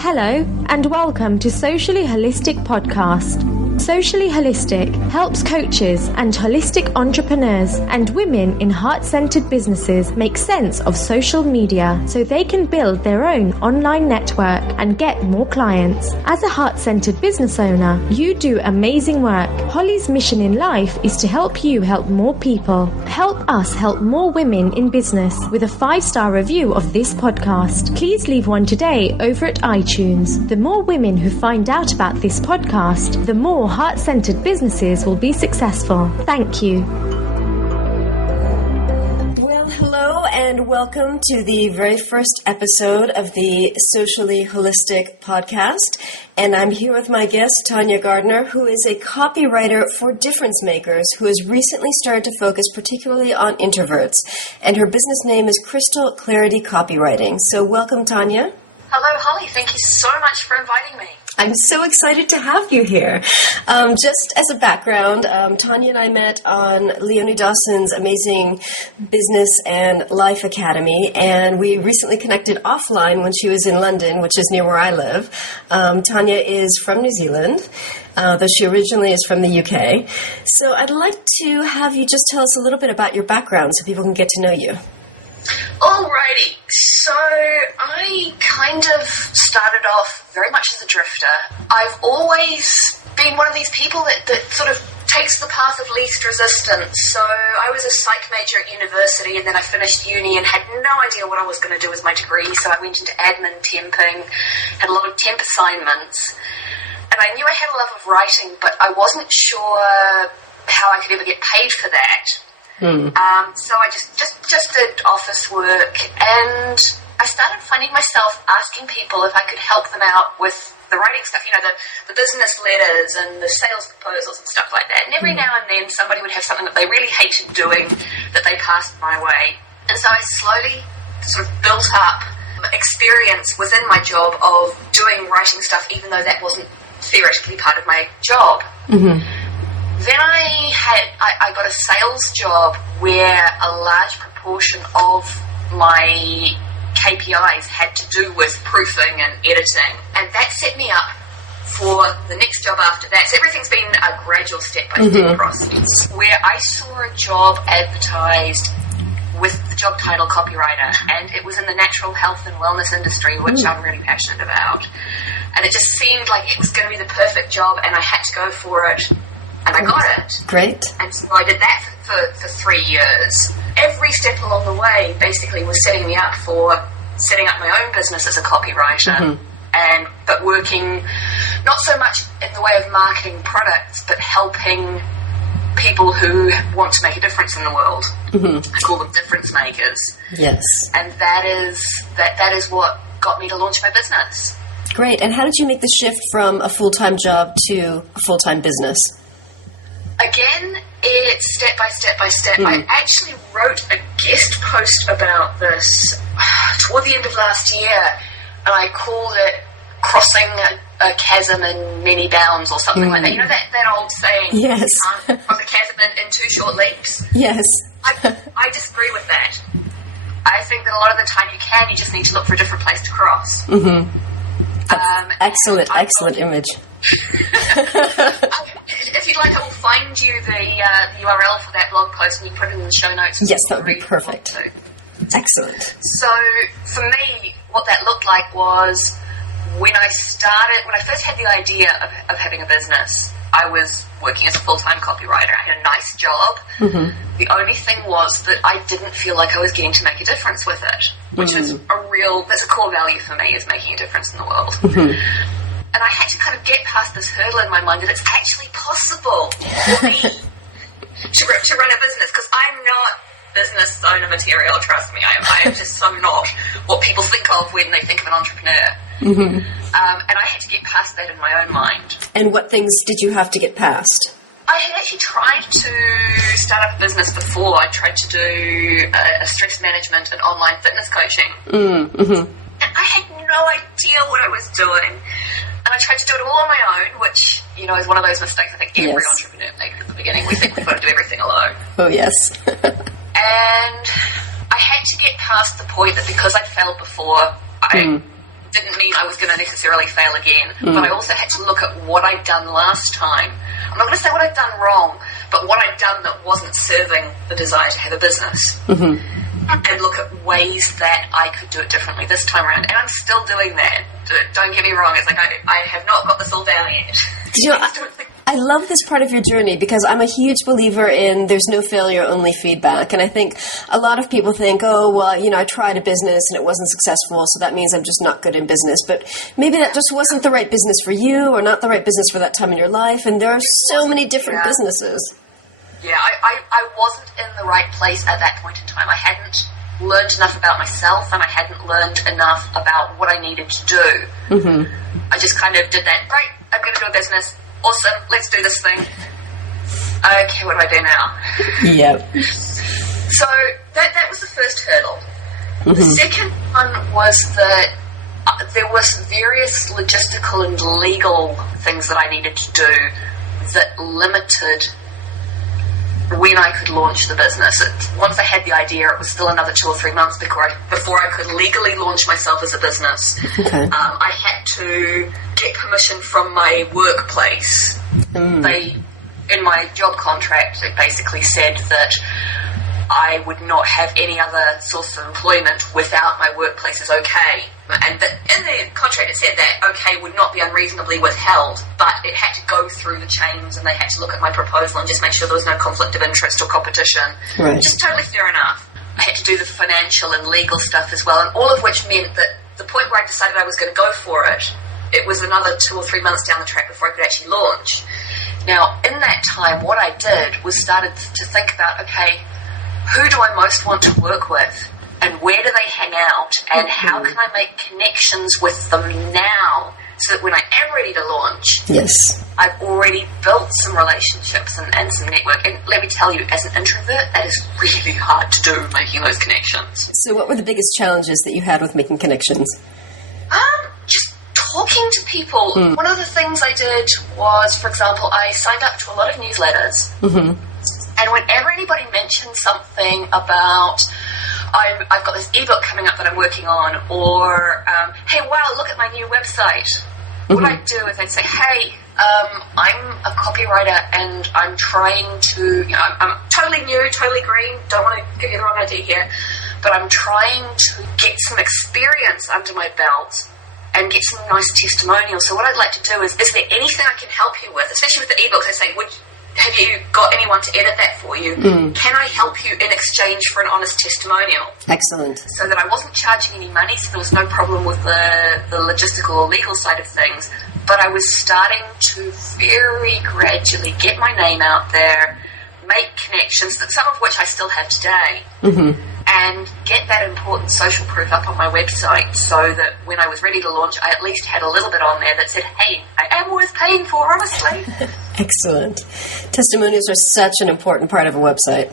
Hello, and welcome to Socially Holistic Podcast. Socially Holistic helps coaches and holistic entrepreneurs and women in heart-centered businesses make sense of social media so they can build their own online network and get more clients. As a heart-centered business owner, you do amazing work. Holly's mission in life is to help you help more people. Help us help more women in business with a 5-star review of this podcast. Please leave one today over at iTunes. The more women who find out about this podcast, the more heart-centered businesses will be successful. Thank you. Well, hello and welcome to the very first episode of the Socially Holistic Podcast. And I'm here with my guest, Tanja Gardner, who is a copywriter for difference makers who has recently started to focus particularly on introverts. And her business name is Crystal Clarity Copywriting. So welcome, Tanja. Hello, Holly. Thank you so much for inviting me. I'm so excited to have you here. Just as a background, Tanja and I met on Leonie Dawson's amazing business and life academy, and we recently connected offline when she was in London, which is near where I live. Tanja is from New Zealand, though she originally is from the UK. So I'd like to have you just tell us a little bit about your background so people can get to know you. Alrighty, so I kind of started off very much as a drifter. I've always been one of these people that sort of takes the path of least resistance. So I was a psych major at university, and then I finished uni and had no idea what I was going to do with my degree, so I went into admin temping, had a lot of temp assignments, and I knew I had a love of writing, but I wasn't sure how I could ever get paid for that. So I just did office work, and I started finding myself asking people if I could help them out with the writing stuff, you know, the business letters and the sales proposals and stuff like that. And every now and then somebody would have something that they really hated doing that they passed my way. And so I slowly sort of built up experience within my job of doing writing stuff, even though that wasn't theoretically part of my job. Then I got a sales job where a large proportion of my KPIs had to do with proofing and editing, and that set me up for the next job after that. So everything's been a gradual step-by-step process, where I saw a job advertised with the job title copywriter, and it was in the natural health and wellness industry, which I'm really passionate about, and it just seemed like it was going to be the perfect job, and I had to go for it. And I got it. Great. And so I did that for 3 years. Every step along the way basically was setting me up for setting up my own business as a copywriter, but working not so much in the way of marketing products, but helping people who want to make a difference in the world. I call them difference makers. Yes. And that is what got me to launch my business. Great. And how did you make the shift from a full-time job to a full-time business? Again, it's step by step by step. I actually wrote a guest post about this toward the end of last year, and I called it Crossing a Chasm in Many Bounds or something like that. You know that old saying, yes. You can't cross a chasm in 2 short leaps? Yes. I disagree with that. I think that a lot of the time you can, you just need to look for a different place to cross. Excellent image. If you'd like, I will find you the URL for that blog post, and you put it in the show notes. Yes, that would be perfect. Excellent. So for me, what that looked like was when I first had the idea of having a business, I was working as a full-time copywriter. I had a nice job. The only thing was that I didn't feel like I was getting to make a difference with it, which is that's a core value for me, is making a difference in the world. And I had to kind of get past this hurdle in my mind that it's actually possible for me to run a business, because I'm not business owner material, trust me. I am just so not what people think of when they think of an entrepreneur. And I had to get past that in my own mind. And what things did you have to get past? I had actually tried to start up a business before. I tried to do a stress management and online fitness coaching. And I had no idea what I was doing. And I tried to do it all on my own, which, you know, is one of those mistakes I think every entrepreneur makes at the beginning. We think we've got to do everything alone. Oh, yes. And I had to get past the point that because I failed before, I didn't mean I was going to necessarily fail again, but I also had to look at what I'd done last time. I'm not going to say what I'd done wrong, but what I'd done that wasn't serving the desire to have a business. And look at ways that I could do it differently this time around. And I'm still doing that. Don't get me wrong. It's like I have not got this all down yet. I love this part of your journey because I'm a huge believer in there's no failure, only feedback. And I think a lot of people think, oh, well, I tried a business and it wasn't successful, so that means I'm just not good in business. But maybe that just wasn't the right business for you or not the right business for that time in your life. And there are so many different businesses. Yeah, I wasn't in the right place at that point in time. I hadn't learned enough about myself and I hadn't learned enough about what I needed to do. I just kind of did that. Great, I'm going to do a business. Awesome, let's do this thing. Okay, what do I do now? Yep. So that was the first hurdle. The second one was that there was various logistical and legal things that I needed to do that limited when I could launch the business. Once I had the idea, it was still another 2 or 3 months before I could legally launch myself as a business. Okay. I had to get permission from my workplace. In my job contract, it basically said that I would not have any other source of employment without my workplace's okay. And in the contract it said that okay would not be unreasonably withheld, but it had to go through the chains and they had to look at my proposal and just make sure there was no conflict of interest or competition. Right. Which is totally fair enough. I had to do the financial and legal stuff as well, and all of which meant that the point where I decided I was going to go for it, it was another 2 or 3 months down the track before I could actually launch. Now, in that time, what I did was started to think about, okay, who do I most want to work with? And where do they hang out? And how can I make connections with them now so that when I am ready to launch, yes, I've already built some relationships and some network. And let me tell you, as an introvert, that is really hard to do, making those connections. So what were the biggest challenges that you had with making connections? Just talking to people. One of the things I did was, for example, I signed up to a lot of newsletters. And whenever anybody mentioned something about, I've got this ebook coming up that I'm working on, or, hey, wow, look at my new website. What I'd do is I'd say, hey, I'm a copywriter and I'm trying to, I'm totally new, totally green, don't want to give you the wrong idea here, but I'm trying to get some experience under my belt and get some nice testimonials. So what I'd like to do is there anything I can help you with, especially with the ebook? I say, have you got anyone to edit that for you? Can I help you in exchange for an honest testimonial? Excellent. So that I wasn't charging any money, so there was no problem with the logistical or legal side of things, but I was starting to very gradually get my name out there, make connections, that some of which I still have today, and get that important social proof up on my website so that when I was ready to launch, I at least had a little bit on there that said, hey, I am worth paying for, honestly. Excellent. Testimonials are such an important part of a website.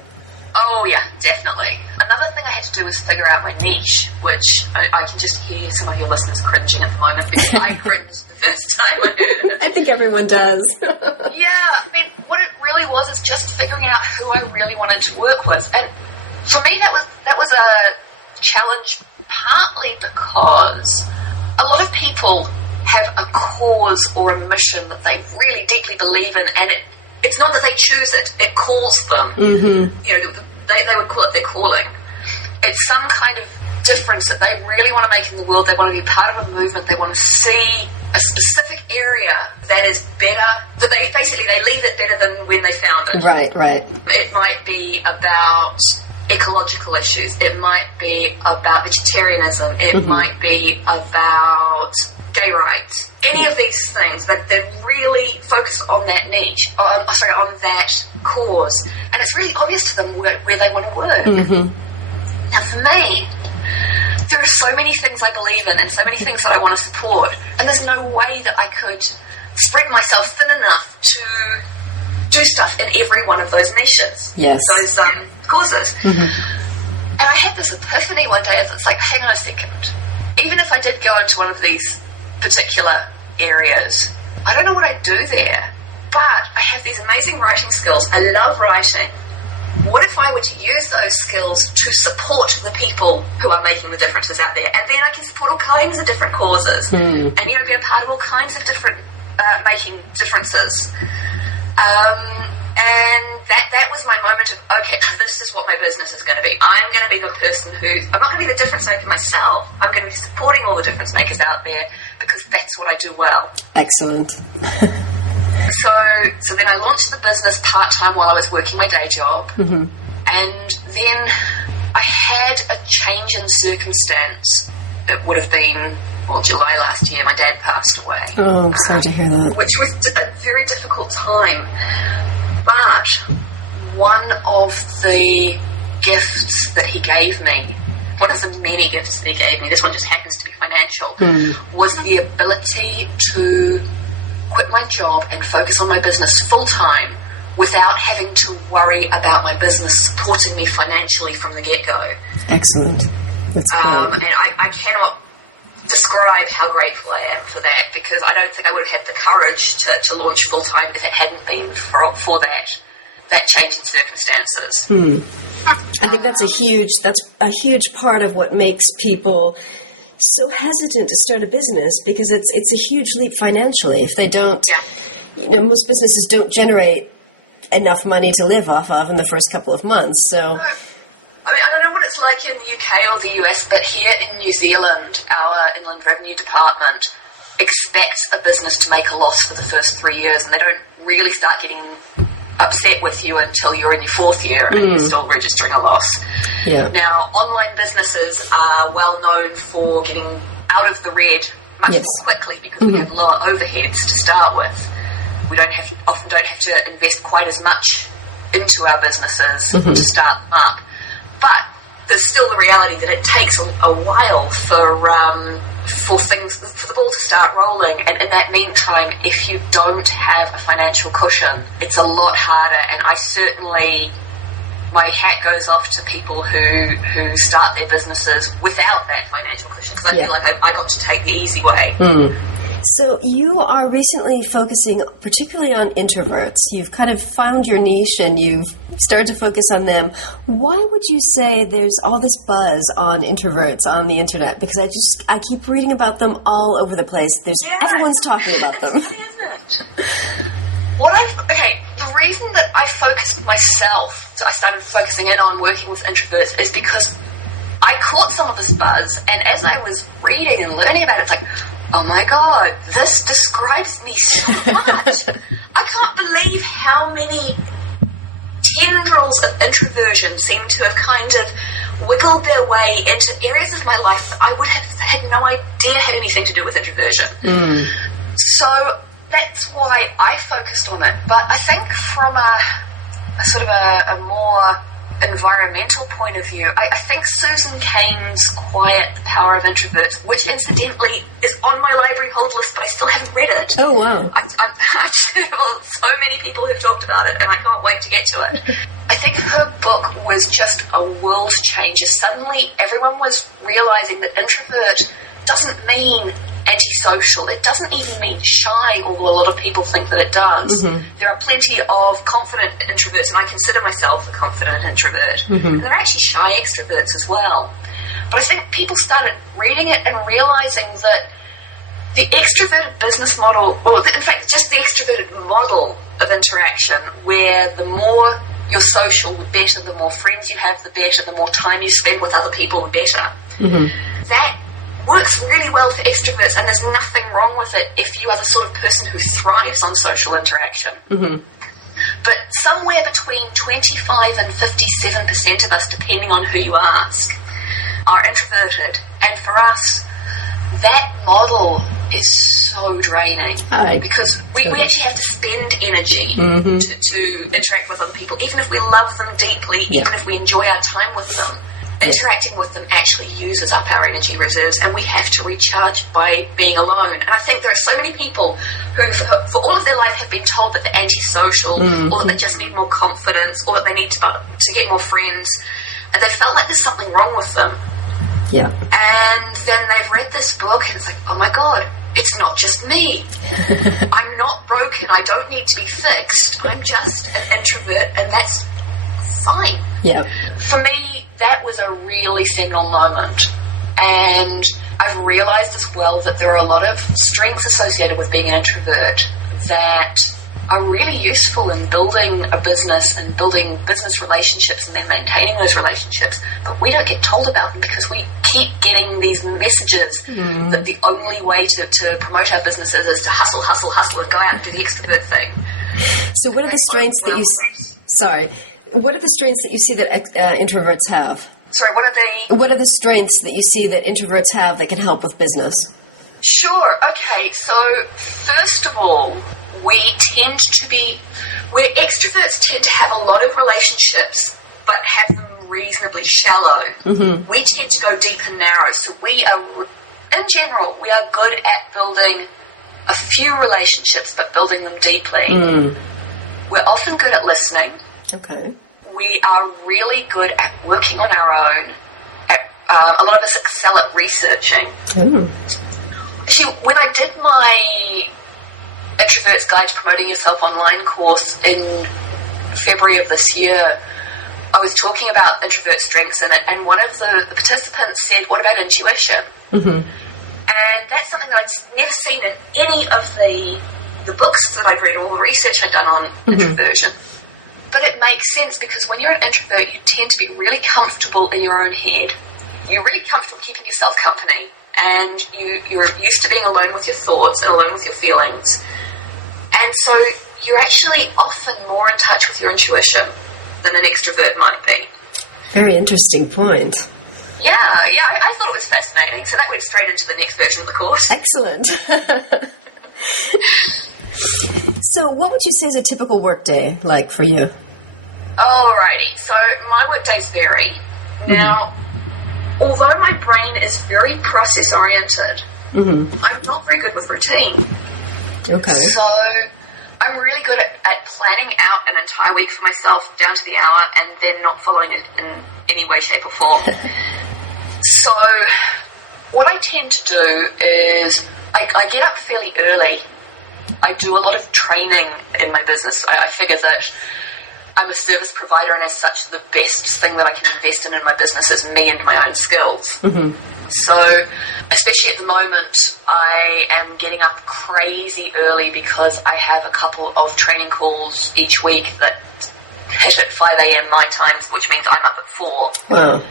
Oh, yeah, definitely. Another thing I had to do was figure out my niche, which I can just hear some of your listeners cringing at the moment because I cringed the first time I heard it. I think everyone does. Yeah, I mean, what it really was is just figuring out who I really wanted to work with. And for me, that was a challenge partly because a lot of people have a cause or a mission that they really deeply believe in, and it's not that they choose it, it calls them. They would call it their calling. It's some kind of difference that they really want to make in the world. They want to be part of a movement. They want to see a specific area that is better, that they leave it better than when they found it. Right. It might be about ecological issues. It might be about vegetarianism. It might be about gay rights. Any of these things that they're really focused on that niche, on that cause, and it's really obvious to them where they want to work. Now, for me, there are so many things I believe in and so many things that I want to support, and there's no way that I could spread myself thin enough to do stuff in every one of those niches. Yes. Those causes. And I had this epiphany one day. It's like, hang on a second. Even if I did go into one of these particular areas, I don't know what I'd do there, but I have these amazing writing skills. I love writing. what if I were to use those skills to support the people who are making the differences out there? And then I can support all kinds of different causes and, be a part of all kinds of different making differences. And that was my moment of, okay, this is what my business is going to be. I'm going to be the person I'm not going to be the difference maker myself. I'm going to be supporting all the difference makers out there because that's what I do well. Excellent. So then I launched the business part-time while I was working my day job. And then I had a change in circumstance. It would have been, July last year. My dad passed away. Oh, I'm sorry to hear that. Which was a very difficult time. But one of the gifts that he gave me, one of the many gifts that he gave me, this one just happens to be financial, was the ability to quit my job and focus on my business full-time without having to worry about my business supporting me financially from the get-go. Excellent. That's great. And I cannot describe how grateful I am for that, because I don't think I would have had the courage to launch full-time if it hadn't been for that change in circumstances. I think that's a huge part of what makes people so hesitant to start a business, because it's a huge leap financially. If they don't, most businesses don't generate enough money to live off of in the first couple of months. So, I mean, I don't know what it's like in the UK or the US, but here in New Zealand, our Inland Revenue Department expects a business to make a loss for the first 3 years, and they don't really start getting upset with you until you're in your fourth year and you're still registering a loss. Yeah. Now, online businesses are well known for getting out of the red much more quickly because we have lower overheads to start with. We often don't have to invest quite as much into our businesses to start them up. But there's still the reality that it takes a while for the ball to start rolling, and in that meantime, if you don't have a financial cushion, it's a lot harder. And I certainly, my hat goes off to people who start their businesses without that financial cushion, because I feel like I got to take the easy way. So you are recently focusing particularly on introverts. You've kind of found your niche and you've started to focus on them. Why would you say there's all this buzz on introverts on the internet? Because I keep reading about them all over the place. Everyone's talking about them. Isn't it? The reason that I focused myself, so I started focusing in on working with introverts, is because I caught some of this buzz, and as I was reading and learning about it, it's like, oh my God, this describes me so much. I can't believe how many tendrils of introversion seem to have kind of wiggled their way into areas of my life that I would have had no idea had anything to do with introversion. So that's why I focused on it. But I think from a sort of a more environmental point of view, I think Susan Cain's Quiet, the Power of Introverts, which incidentally is on my library hold list, but I still haven't read it. Oh, wow. I've so many people who've talked about it, and I can't wait to get to it. I think her book was just a world changer. Suddenly, everyone was realizing that introvert doesn't mean antisocial. It doesn't even mean shy, although a lot of people think that it does. There are plenty of confident introverts, and I consider myself a confident introvert. And there are actually shy extroverts as well. But I think people started reading it and realizing that the extroverted business model, or in fact just the extroverted model of interaction, where the more you're social, the better, the more friends you have, the better, the more time you spend with other people, the better. That works really well for extroverts, and there's nothing wrong with it if you are the sort of person who thrives on social interaction. But somewhere between 25 and 57% of us, depending on who you ask, are introverted. And for us, that model is so draining because we actually have to spend energy to interact with other people, even if we love them deeply, even if we enjoy our time with them. Interacting with them actually uses up our energy reserves, and we have to recharge by being alone. And I think there are so many people who, for all of their life, have been told that they're antisocial, or that they just need more confidence, or that they need to get more friends, and they felt like there's something wrong with them. And then they've read this book, and it's like, oh my God, it's not just me. I'm not broken. I don't need to be fixed. I'm just an introvert, and that's fine. Yeah. For me, that was a really seminal moment. And I've realized as well that there are a lot of strengths associated with being an introvert that are really useful in building a business and building business relationships and then maintaining those relationships. But we don't get told about them because we keep getting these messages that the only way to promote our businesses is to hustle, hustle, hustle and go out and do the extrovert thing. So what are the strengths that what are the strengths that you see that introverts have? Sorry, What are the strengths that you see that introverts have that can help with business? Sure, okay, so first of all, where extroverts tend to have a lot of relationships but have them reasonably shallow. Mm-hmm. We tend to go deep and narrow, so we are, in general, we are good at building a few relationships but building them deeply. We're often good at listening. Okay. We are really good at working on our own. A lot of us excel at researching. Actually, when I did my Introvert's Guide to Promoting Yourself online course in February of this year, I was talking about introvert strengths in it, and one of the participants said, what about intuition? Mm-hmm. And that's something that I'd never seen in any of the books that I've read, all the research I'd done on introversion. But it makes sense because when you're an introvert, you tend to be really comfortable in your own head. You're really comfortable keeping yourself company, and you're used to being alone with your thoughts and alone with your feelings. And so you're actually often more in touch with your intuition than an extrovert might be. Very interesting point. Yeah, I thought it was fascinating. So that went straight into the next version of the course. Excellent. So what would you say is a typical workday like for you? Alrighty, so my work days vary. Now, although my brain is very process-oriented, I'm not very good with routine. Okay. So I'm really good at planning out an entire week for myself down to the hour and then not following it in any way, shape or form. So what I tend to do is I get up fairly early. I do a lot of training in my business. I figure that I'm a service provider, and as such, the best thing that I can invest in my business is me and my own skills. So, especially at the moment, I am getting up crazy early because I have a couple of training calls each week that hit at 5 a.m. my time, which means I'm up at 4. Wow.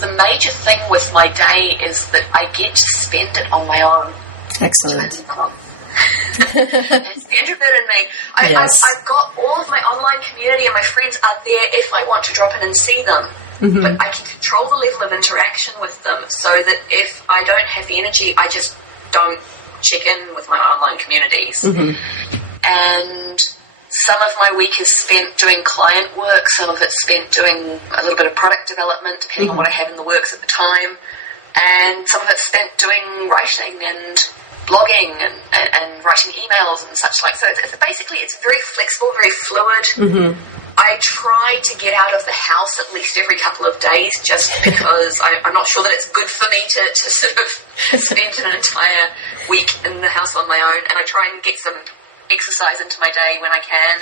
The major thing with my day is that I get to spend it on my own. Excellent. It's the introvert in me. I've got all of my online community and my friends are there if I want to drop in and see them. But I can control the level of interaction with them so that if I don't have the energy, I just don't check in with my online communities. And some of my week is spent doing client work, some of it's spent doing a little bit of product development, depending on what I have in the works at the time, and some of it's spent doing writing and blogging and writing emails and such like. So it's very flexible, very fluid. I try to get out of the house at least every couple of days just because I'm not sure that it's good for me to sort of spend an entire week in the house on my own, and I try and get some exercise into my day when I can.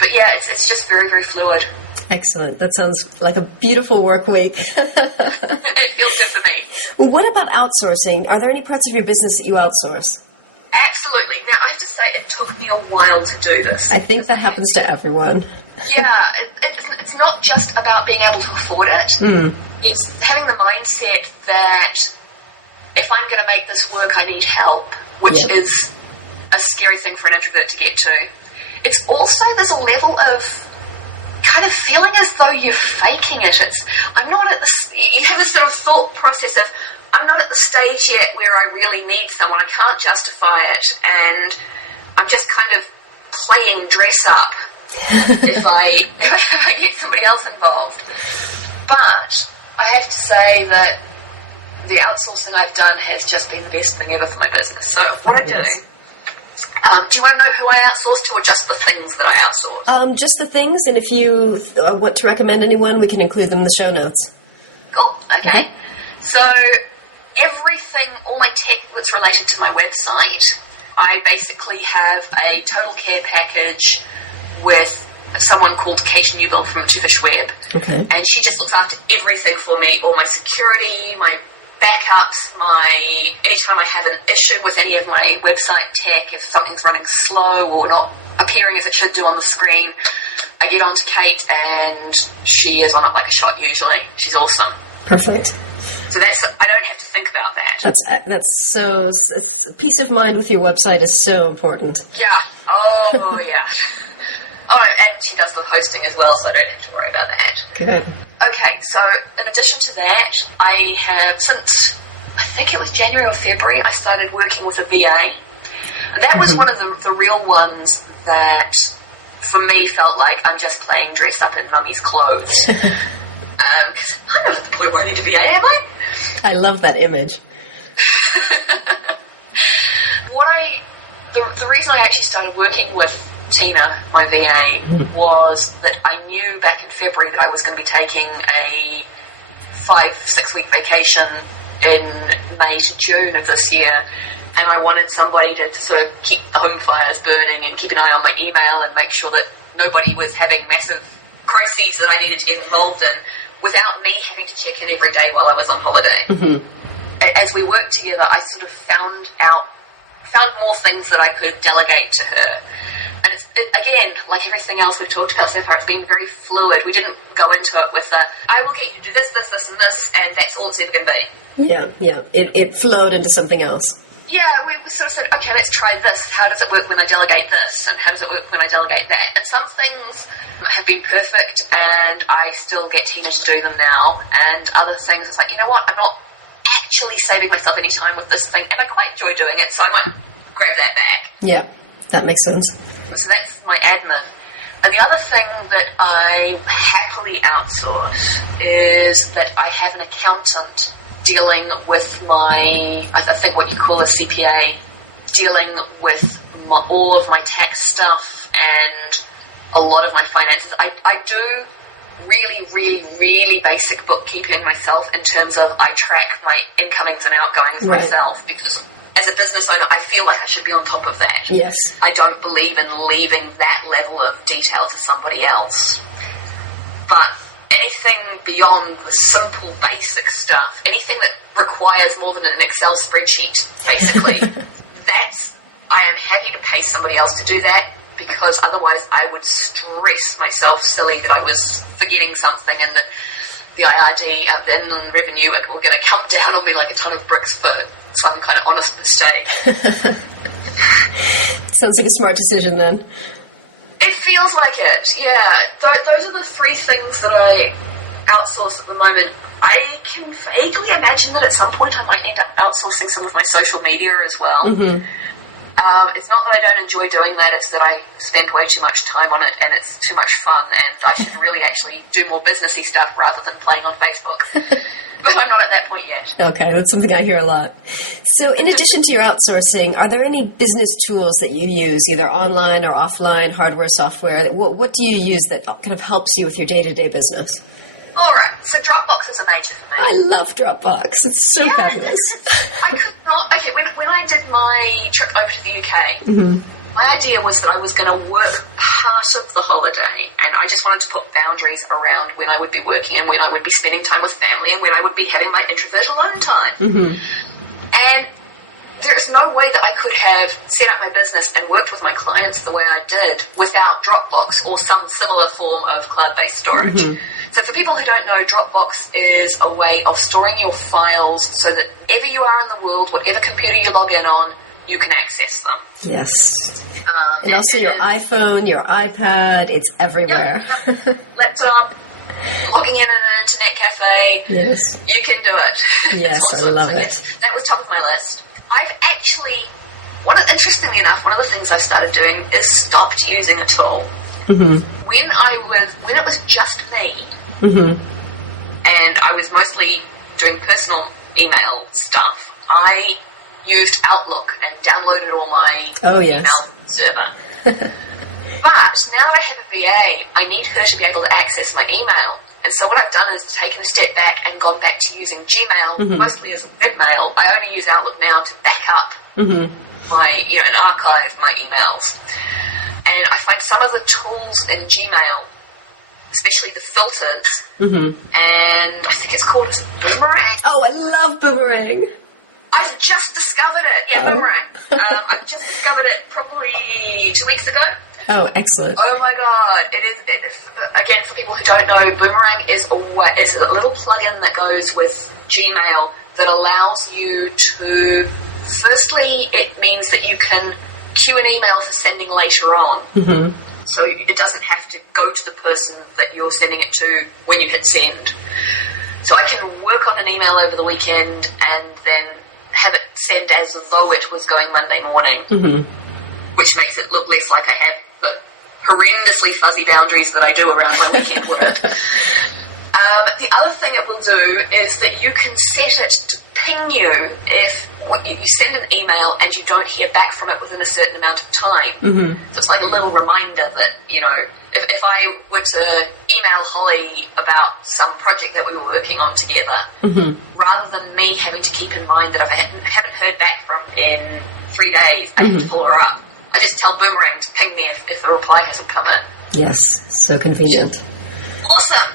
But yeah, it's just very, very fluid. Excellent. That sounds like a beautiful work week. It feels good for me. Well, what about outsourcing? Are there any parts of your business that you outsource? Absolutely. Now, I have to say it took me a while to do this. I think that happens to everyone. Yeah, it's not just about being able to afford it. It's having the mindset that if I'm going to make this work, I need help, which is a scary thing for an introvert to get to. It's also, there's a level of kind of feeling as though you're faking it. You have this sort of thought process of, I'm not at the stage yet where I really need someone. I can't justify it, and I'm just kind of playing dress up if I get somebody else involved. But I have to say that the outsourcing I've done has just been the best thing ever for my business. So what I do... do you want to know who I outsource to, or just the things that I outsource? Just the things, and if you want to recommend anyone, we can include them in the show notes. Cool, okay. So everything, all my tech that's related to my website, I basically have a total care package with someone called Kate Newbill from Two Fish Web. Okay. And she just looks after everything for me, all my security, my backups, anytime I have an issue with any of my website tech, if something's running slow or not appearing as it should do on the screen, I get on to Kate and she is on it like a shot usually. She's awesome. Perfect. So I don't have to think about that. That's so, peace of mind with your website is so important. Yeah. Oh, yeah. Oh, and she does the hosting as well, so I don't have to worry about that. Good. Okay, so in addition to that, I have, since I think it was January or February, I started working with a VA. And that was one of the real ones that, for me, felt like I'm just playing dress up in mummy's clothes. I'm not at the point where I need a VA, am I? I love that image. The reason I actually started working with Tina, my VA, was that I knew back in February that I was going to be taking a 5-6 week vacation in May to June of this year, and I wanted somebody to sort of keep the home fires burning and keep an eye on my email and make sure that nobody was having massive crises that I needed to get involved in without me having to check in every day while I was on holiday. Mm-hmm. As we worked together, I sort of found more things that I could delegate to her. And again, like everything else we've talked about so far, it's been very fluid. We didn't go into it with I will get you to do this, this, this, and this, and that's all it's ever going to be. Yeah. It flowed into something else. Yeah, we sort of said, okay, let's try this. How does it work when I delegate this? And how does it work when I delegate that? And some things have been perfect, and I still get Tina to do them now. And other things, it's like, you know what, I'm not actually saving myself any time with this thing, and I quite enjoy doing it, so I might grab that back. Yeah, that makes sense. So that's my admin. And the other thing that I happily outsource is that I have an accountant dealing with I think what you call a CPA, dealing with all of my tax stuff and a lot of my finances. I do really, really, really basic bookkeeping myself in terms of I track my incomings and outgoings myself, because as a business owner, I feel like I should be on top of that. Yes. I don't believe in leaving that level of detail to somebody else. But anything beyond the simple, basic stuff, anything that requires more than an Excel spreadsheet, basically, I am happy to pay somebody else to do that, because otherwise I would stress myself silly that I was forgetting something and that the IRD, the Inland Revenue, were going to come down on me like a ton of bricks for some kind of honest mistake. Sounds like a smart decision then. It feels like it, yeah. Those are the three things that I outsource at the moment. I can vaguely imagine that at some point I might end up outsourcing some of my social media as well. Mm-hmm. It's not that I don't enjoy doing that, it's that I spend way too much time on it and it's too much fun, and I should really actually do more businessy stuff rather than playing on Facebook. But I'm not at that point yet. Okay, that's something I hear a lot. So in addition to your outsourcing, are there any business tools that you use, either online or offline, hardware, software? What do you use that kind of helps you with your day-to-day business? All right, so Dropbox is a major for me. I love Dropbox. It's so fabulous. I could not... Okay, when I did my trip over to the UK, my idea was that I was going to work part of the holiday, and I just wanted to put boundaries around when I would be working and when I would be spending time with family and when I would be having my introvert alone time. Mm-hmm. And there's no way that I could have set up my business and worked with my clients the way I did without Dropbox or some similar form of cloud-based storage. Mm-hmm. So for people who don't know, Dropbox is a way of storing your files so that wherever you are in the world, whatever computer you log in on, you can access them. Yes. And also your iPhone, your iPad, it's everywhere. Yep. Laptop, logging in at an internet cafe. Yes. You can do it. Yes, I love it. That was top of my list. I've actually, interestingly enough, one of the things I started doing is stopped using a tool. Mm-hmm. When it was just me, and I was mostly doing personal email stuff, I used Outlook and downloaded all my email server. But now that I have a VA, I need her to be able to access my email. And so what I've done is taken a step back and gone back to using Gmail, mostly as a webmail. I only use Outlook now to back up my, and archive my emails. And I find some of the tools in Gmail, especially the filters, and I think it's called Boomerang. Oh, I love Boomerang. I've just discovered it. Yeah, Boomerang. I've just discovered it probably 2 weeks ago. Oh, excellent. Oh my god, it is again, for people who don't know, Boomerang is a little plugin that goes with Gmail that allows you to, firstly, it means that you can queue an email for sending later on. So it doesn't have to go to the person that you're sending it to when you hit send. So I can work on an email over the weekend and then have it send as though it was going Monday morning, which makes it look less like I have the horrendously fuzzy boundaries that I do around my weekend work. The other thing it will do is that you can set it to ping you if you send an email and you don't hear back from it within a certain amount of time. So it's like a little reminder that, you know, if I were to email Holly about some project that we were working on together, rather than me having to keep in mind that if I haven't heard back from in 3 days, I have to follow her up. I just tell Boomerang to ping me if the reply hasn't come in. Yes, so convenient. Awesome.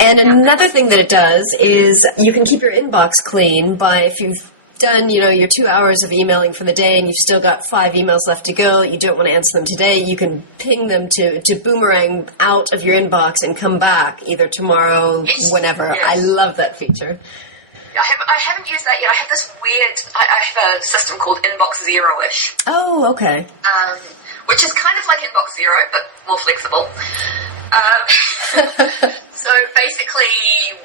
And another thing that it does is you can keep your inbox clean by, if you've done, you know, your 2 hours of emailing for the day and you've still got 5 emails left to go, you don't want to answer them today, you can ping them to Boomerang out of your inbox and come back either tomorrow, whenever. Yes. I love that feature. I haven't used that yet. I have this weird, I have a system called Inbox Zero-ish. Oh, okay. Which is kind of like Inbox Zero, but more flexible. So basically,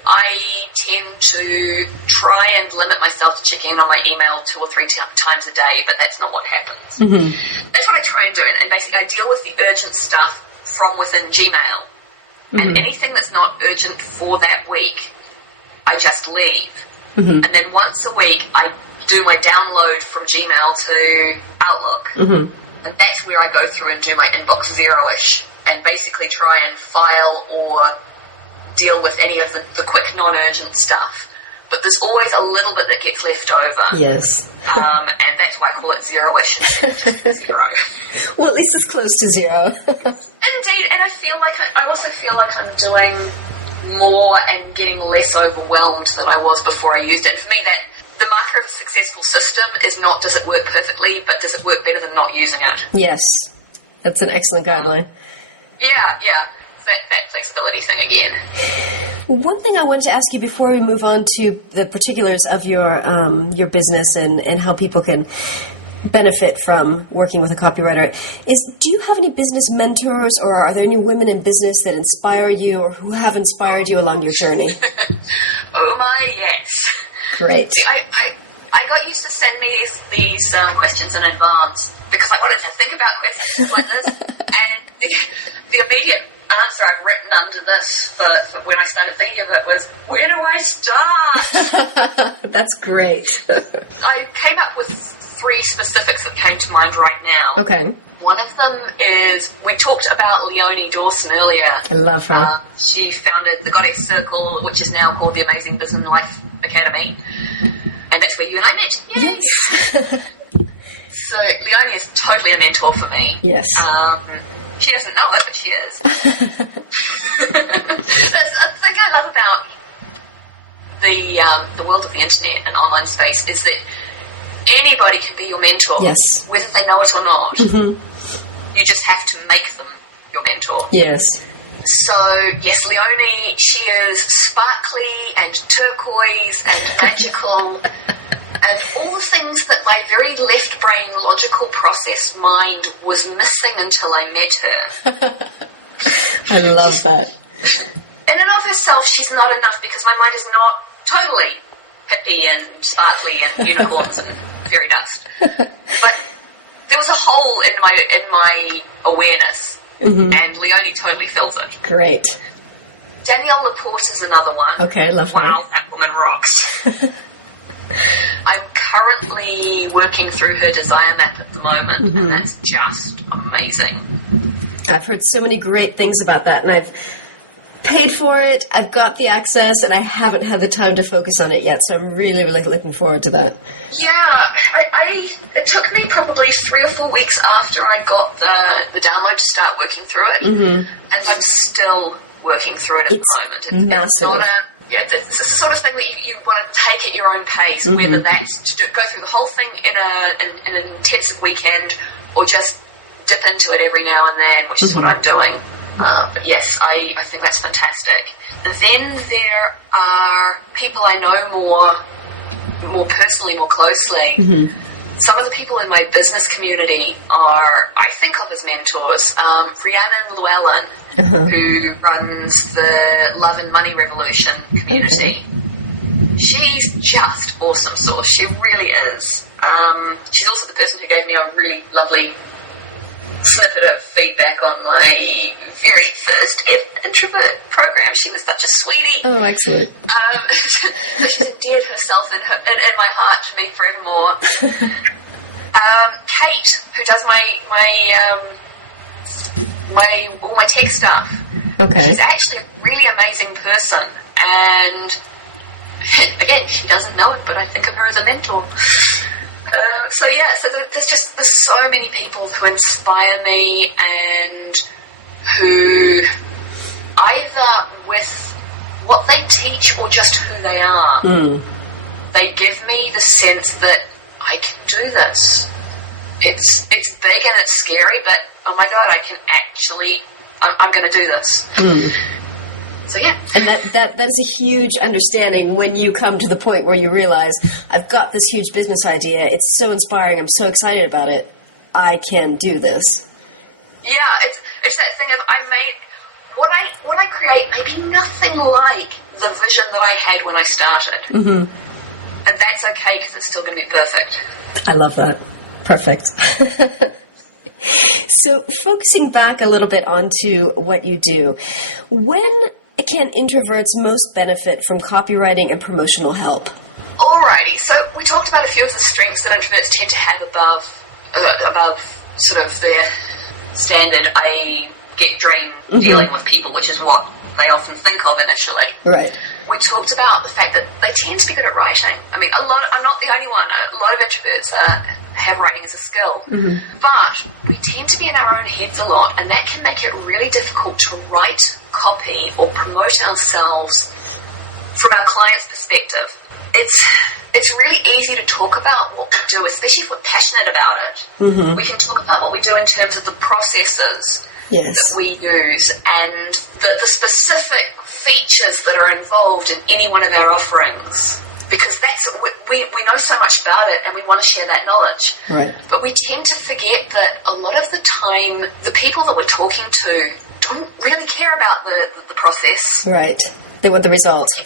I tend to try and limit myself to checking in on my email 2 or 3 times a day, but that's not what happens. That's what I try and do, and basically I deal with the urgent stuff from within Gmail, and anything that's not urgent for that week, I just leave. And then once a week, I do my download from Gmail to Outlook, and that's where I go through and do my Inbox Zero-ish, and basically try and file or deal with any of the quick non-urgent stuff. But there's always a little bit that gets left over. Yes. And that's why I call it zero-ish instead of just zero. Well, at least it's close to zero. Indeed, and I also feel like I'm doing more and getting less overwhelmed than I was before I used it. And for me, that the marker of a successful system is not does it work perfectly, but does it work better than not using it. Yes. That's an excellent guideline. Yeah. That flexibility thing again. One thing I wanted to ask you before we move on to the particulars of your business and how people can benefit from working with a copywriter is, do you have any business mentors, or are there any women in business that inspire you or who have inspired you along your journey? Oh my, yes. Great. See, I got used to send me these questions in advance because I wanted to think about questions like this, and the immediate answer I've written under this for when I started thinking of it was, where do I start? That's great. I came up with 3 specifics that came to mind right now. Okay. One of them is, we talked about Leonie Dawson earlier. I love her. She founded the Goddess Circle, which is now called the Amazing Business Life Academy. And that's where you and I met. Yay! Yes. So Leonie is totally a mentor for me. Yes. She doesn't know it, but she is. That's the thing I love about the world of the internet and online space is that anybody can be your mentor, yes, whether they know it or not. You just have to make them your mentor. Yes. So, yes, Leonie, she is sparkly and turquoise and magical and all the things that my very left brain logical process mind was missing until I met her. I love that. In and of herself, she's not enough because my mind is not totally hippie and sparkly and unicorns and fairy dust. But there was a hole in my awareness, and Leonie totally fills it. Great. Danielle Laporte is another one. Okay, love her. Wow, that woman rocks. I'm currently working through her desire map at the moment, and that's just amazing. I've heard so many great things about that, and paid for it, I've got the access, and I haven't had the time to focus on it yet, so I'm really, really looking forward to that. Yeah, it took me probably 3 or 4 weeks after I got the download to start working through it, and I'm still working through it at the moment. It's not it's the sort of thing that you want to take at your own pace, whether that's to go through the whole thing in an intensive weekend, or just dip into it every now and then, which is what I'm doing. But yes, I think that's fantastic. Then there are people I know more personally, more closely. Some of the people in my business community I think of as mentors. Rhiannon Llewellyn, who runs the Love and Money Revolution community. She's just awesome sauce. She really is. She's also the person who gave me a really lovely snippet of feedback on my very first introvert program. She was such a sweetie. Oh, excellent. So she's endeared herself in my heart to me forevermore. Kate, who does all my tech stuff. Okay. She's actually a really amazing person, and again, she doesn't know it, but I think of her as a mentor. So there's so many people who inspire me, and who either with what they teach or just who they are, they give me the sense that I can do this. It's big and it's scary, but oh my God, I'm going to do this. So yeah. And that is a huge understanding when you come to the point where you realize, I've got this huge business idea, it's so inspiring, I'm so excited about it, I can do this. Yeah, it's that thing of what I create may be nothing like the vision that I had when I started. And that's okay, because it's still going to be perfect. I love that. Perfect. So focusing back a little bit onto what you do, when can introverts most benefit from copywriting and promotional help? Alrighty, so we talked about a few of the strengths that introverts tend to have above sort of their standard dream dealing with people, which is what they often think of initially. Right. We talked about the fact that they tend to be good at writing. I mean, I'm not the only one. A lot of introverts have writing as a skill. But we tend to be in our own heads a lot, and that can make it really difficult to write copy or promote ourselves from our client's perspective. It's really easy to talk about what we do, especially if we're passionate about it. We can talk about what we do in terms of the processes that we use and the specific features that are involved in any one of our offerings, because we know so much about it and we want to share that knowledge. Right. But we tend to forget that a lot of the time the people that we're talking to don't really care about the process. Right. They want the results.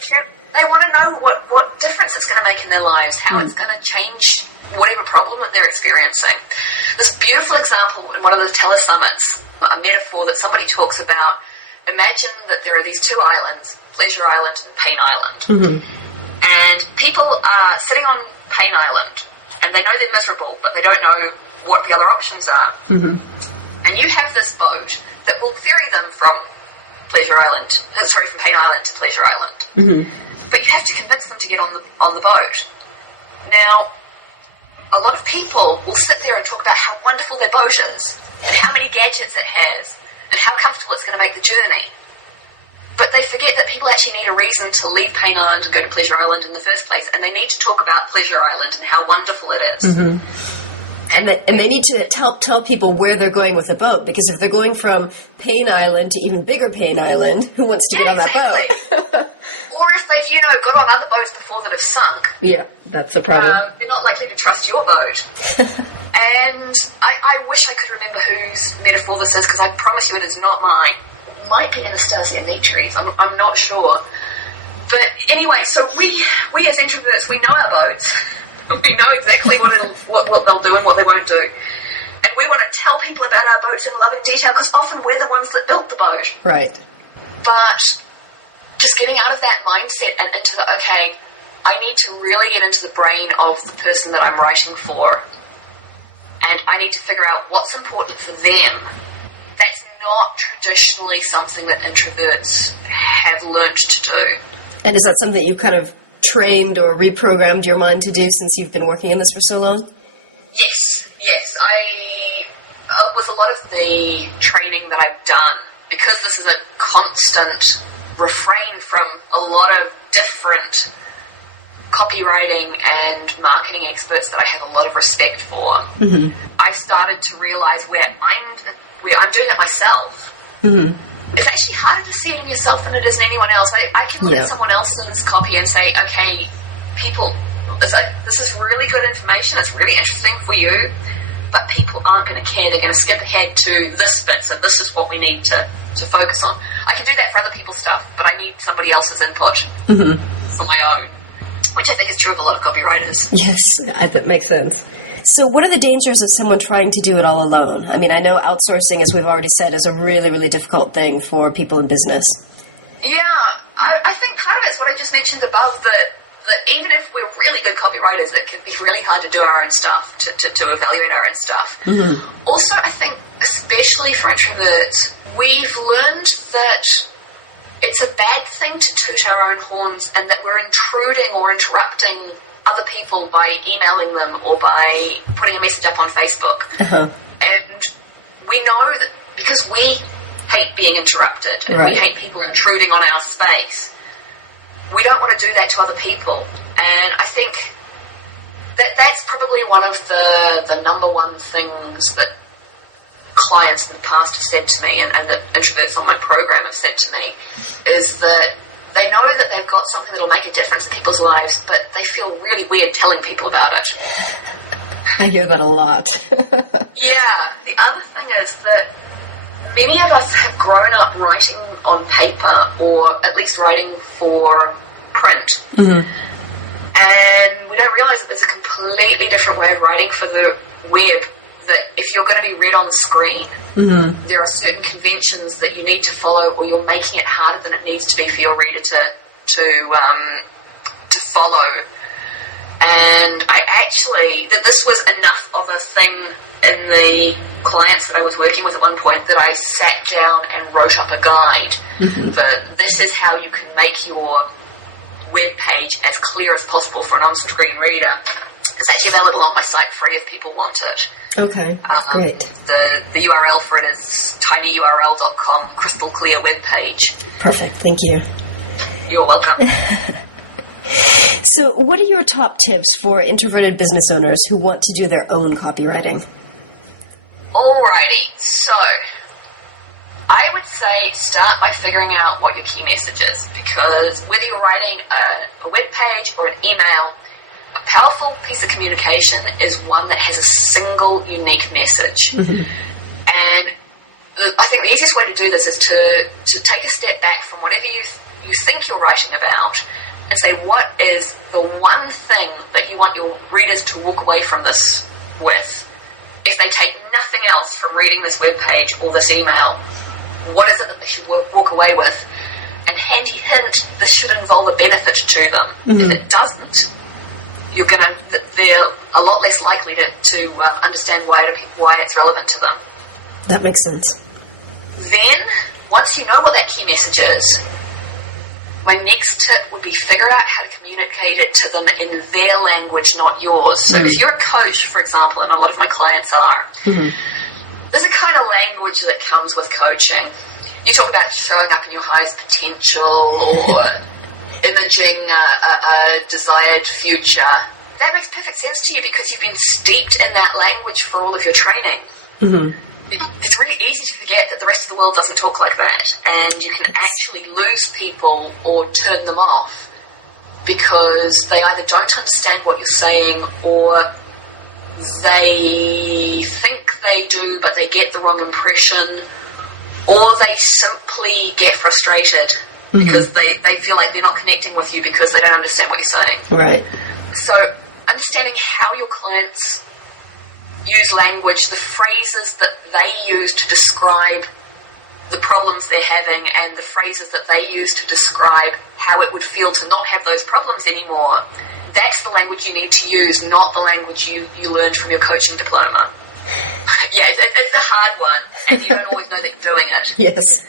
They want to know what difference it's going to make in their lives, how it's going to change whatever problem that they're experiencing. This beautiful example in one of the telesummits, a metaphor that somebody talks about. Imagine that there are these two islands, Pleasure Island and Pain Island. And people are sitting on Pain Island, and they know they're miserable, but they don't know what the other options are. And you have this boat that will ferry them from Pain Island to Pleasure Island. But you have to convince them to get on the boat. Now, a lot of people will sit there and talk about how wonderful their boat is, and how many gadgets it has, and how comfortable it's going to make the journey. But they forget that people actually need a reason to leave Pain Island and go to Pleasure Island in the first place, and they need to talk about Pleasure Island and how wonderful it is. And they need to help tell people where they're going with the boat, because if they're going from Pain Island to even bigger Pain Island, who wants to get on that boat? Or if they've, got on other boats before that have sunk. Yeah, that's a problem. They're not likely to trust your boat. And I wish I could remember whose metaphor this is, because I promise you it is not mine. It might be Anastasia Nitri's. I'm not sure. But anyway, so we as introverts, we know our boats. We know exactly what they'll do and what they won't do. And we want to tell people about our boats in loving detail, because often we're the ones that built the boat. Right. But just getting out of that mindset and into I need to really get into the brain of the person that I'm writing for. And I need to figure out what's important for them. That's not traditionally something that introverts have learned to do. And is that something you kind of trained or reprogrammed your mind to do since you've been working in this for so long? Yes. With a lot of the training that I've done, because this is a constant refrain from a lot of different copywriting and marketing experts that I have a lot of respect for, I've started to realize where I'm doing it myself. It's actually harder to see it in yourself than it is in anyone else. I can look at someone else's copy and say, okay, people, this is really good information, it's really interesting for you, but people aren't going to care. They're going to skip ahead to this bit, so this is what we need to focus on. I can do that for other people's stuff, but I need somebody else's input for my own, which I think is true of a lot of copywriters. Yes, that makes sense. So what are the dangers of someone trying to do it all alone? I mean, I know outsourcing, as we've already said, is a really, really difficult thing for people in business. Yeah, I think part of it's what I just mentioned above, that even if we're really good copywriters, it can be really hard to do our own stuff, to evaluate our own stuff. Also, I think, especially for introverts, we've learned that it's a bad thing to toot our own horns and that we're intruding or interrupting other people by emailing them or by putting a message up on Facebook. And we know that because we hate being interrupted and we hate people intruding on our space, we don't want to do that to other people. And I think that's probably one of the number one things that clients in the past have said to me, and that introverts on my program have said to me, is that they know that they've got something that'll make a difference in people's lives, but they feel really weird telling people about it. I hear that a lot. Yeah. The other thing is that many of us have grown up writing on paper, or at least writing for print. And we don't realize that there's a completely different way of writing for the web, that if you're going to be read on the screen, there are certain conventions that you need to follow, or you're making it harder than it needs to be for your reader to follow. And that this was enough of a thing in the clients that I was working with at one point that I sat down and wrote up a guide for this is how you can make your web page as clear as possible for an on-screen reader. It's actually available on my site free if people want it. Okay, great. The URL for it is tinyurl.com, crystal clear web page. Perfect, thank you. You're welcome. So what are your top tips for introverted business owners who want to do their own copywriting? Alrighty, so I would say start by figuring out what your key message is, because whether you're writing a web page or an email, a powerful piece of communication is one that has a single unique message. And I think the easiest way to do this is to take a step back from whatever you think you're writing about and say, what is the one thing that you want your readers to walk away from this with? If they take nothing else from reading this web page or this email, what is it that they should walk away with? And handy hint, this should involve a benefit to them. If it doesn't, they're a lot less likely to understand why it's relevant to them. That makes sense. Then, once you know what that key message is, my next tip would be figure out how to communicate it to them in their language, not yours. So if you're a coach, for example, and a lot of my clients are, there's a kind of language that comes with coaching. You talk about showing up in your highest potential or imaging a desired future. That makes perfect sense to you because you've been steeped in that language for all of your training. It's really easy to forget that the rest of the world doesn't talk like that, and you can actually lose people or turn them off because they either don't understand what you're saying, or they think they do but they get the wrong impression, or they simply get frustrated because they feel like they're not connecting with you because they don't understand what you're saying. Right. So understanding how your clients use language, the phrases that they use to describe the problems they're having, and the phrases that they use to describe how it would feel to not have those problems anymore, that's the language you need to use, not the language you learned from your coaching diploma. it's a hard one, and you don't always know that you're doing it. Yes.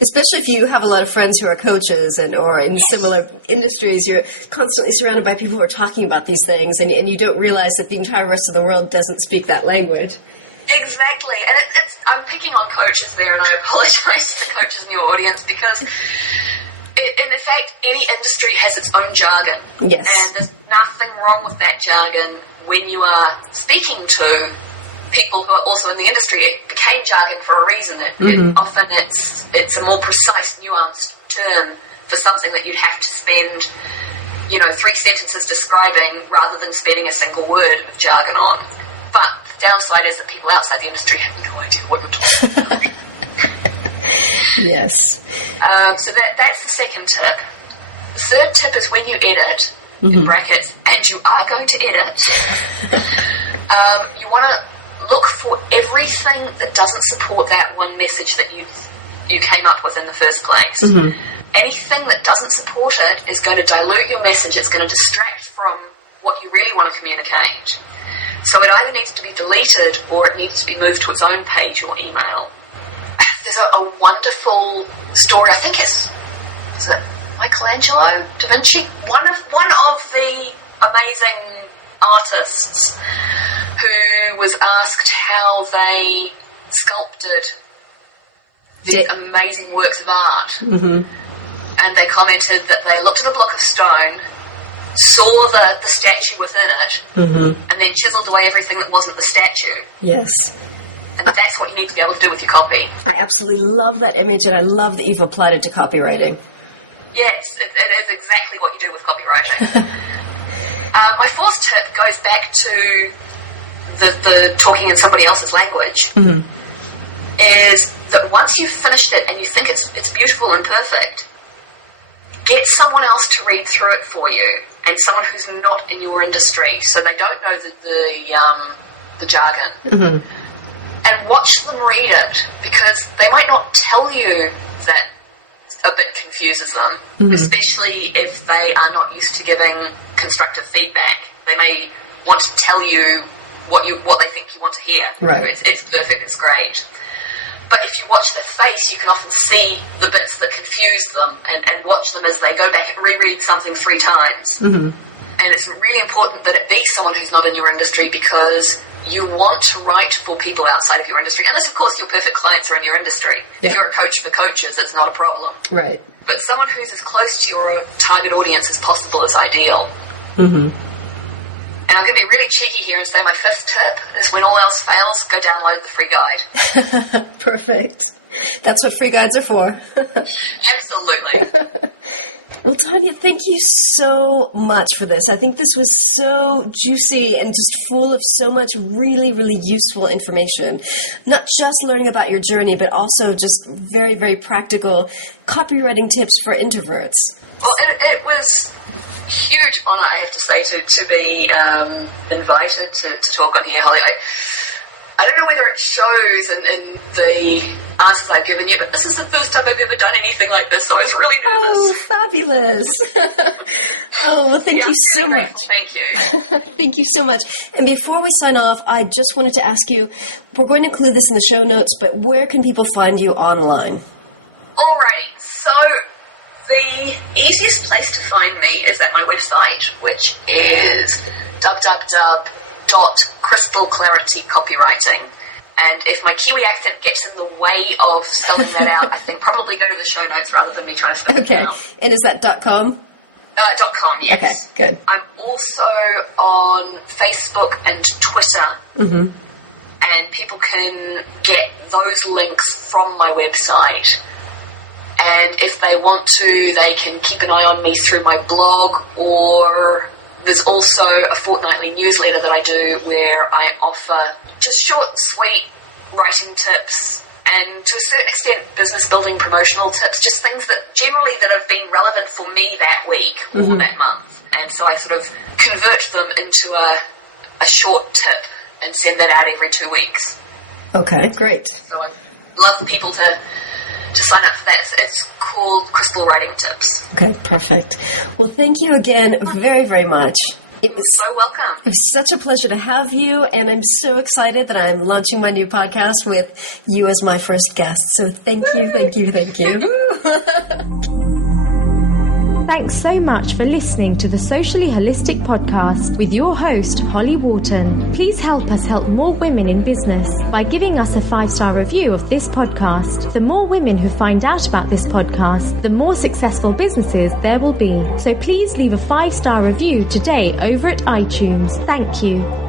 Especially if you have a lot of friends who are coaches or in similar industries, you're constantly surrounded by people who are talking about these things, and you don't realize that the entire rest of the world doesn't speak that language. Exactly, and I'm picking on coaches there, and I apologize to the coaches in your audience because, in fact, any industry has its own jargon. Yes. And there's nothing wrong with that jargon when you are speaking to people who are also in the industry. It became jargon for a reason. Often it's a more precise, nuanced term for something that you'd have to spend, 3 sentences describing rather than spending a single word of jargon on. But the downside is that people outside the industry have no idea what you're talking about. Yes. So that's the second tip. The third tip is when you edit, in brackets, and you are going to edit, you want to look for everything that doesn't support that one message that you came up with in the first place. Anything that doesn't support it is going to dilute your message. It's going to distract from what you really want to communicate. So it either needs to be deleted or it needs to be moved to its own page or email. There's a wonderful story. I think is it Michelangelo, Da Vinci? One of the amazing artists who was asked how they sculpted these amazing works of art. And they commented that they looked at a block of stone, saw the statue within it, and then chiseled away everything that wasn't the statue. Yes. And that's what you need to be able to do with your copy. I absolutely love that image, and I love that you've applied it to copywriting. Yes, it is exactly what you do with copywriting. My fourth tip goes back to the talking in somebody else's language, is that once you've finished it and you think it's beautiful and perfect, get someone else to read through it for you, and someone who's not in your industry, so they don't know the jargon. And watch them read it, because they might not tell you that a bit confuses them, especially if they are not used to giving constructive feedback. They may want to tell you what they think you want to hear. Right. It's perfect, it's great. But if you watch their face, you can often see the bits that confuse them, and watch them as they go back and reread something 3 times. And it's really important that it be someone who's not in your industry, because you want to write for people outside of your industry. Unless, of course, your perfect clients are in your industry. Yeah. If you're a coach for coaches, it's not a problem. Right. But someone who's as close to your target audience as possible is ideal. And I'm going to be really cheeky here and say my 5th tip is, when all else fails, go download the free guide. Perfect. That's what free guides are for. Absolutely. Well, Tanja, thank you so much for this. I think this was so juicy and just full of so much really, really useful information. Not just learning about your journey, but also just very, very practical copywriting tips for introverts. Well, it was a huge honour, I have to say, to be invited to talk on here, Holly. I don't know whether it shows in the answers I've given you, but this is the first time I've ever done anything like this, so I was really nervous. Oh, fabulous. Well, thank you so much. Thank you. Thank you so much. And before we sign off, I just wanted to ask you, we're going to include this in the show notes, but where can people find you online? Alrighty, so the easiest place to find me is at my website, which is www.Crystal Clarity Copywriting. And if my Kiwi accent gets in the way of spelling that out, I think probably go to the show notes rather than me trying to spell it out. Okay. And is that .com? .com, yes. Okay, good. I'm also on Facebook and Twitter. And people can get those links from my website. And if they want to, they can keep an eye on me through my blog, or there's also a fortnightly newsletter that I do where I offer just short, sweet writing tips, and to a certain extent business building promotional tips, just things that generally that have been relevant for me that week or that month. And so I sort of convert them into a short tip and send that out every 2 weeks. Okay, great. So I'd love people to sign up for that. It's called Crystal Writing Tips. Okay, perfect. Well, thank you again very, very much. You're so welcome. It's such a pleasure to have you, and I'm so excited that I'm launching my new podcast with you as my first guest. So thank you. Thanks so much for listening to the Socially Holistic Podcast with your host, Holly Wharton. Please help us help more women in business by giving us a 5-star review of this podcast. The more women who find out about this podcast, the more successful businesses there will be. So please leave a 5-star review today over at iTunes. Thank you.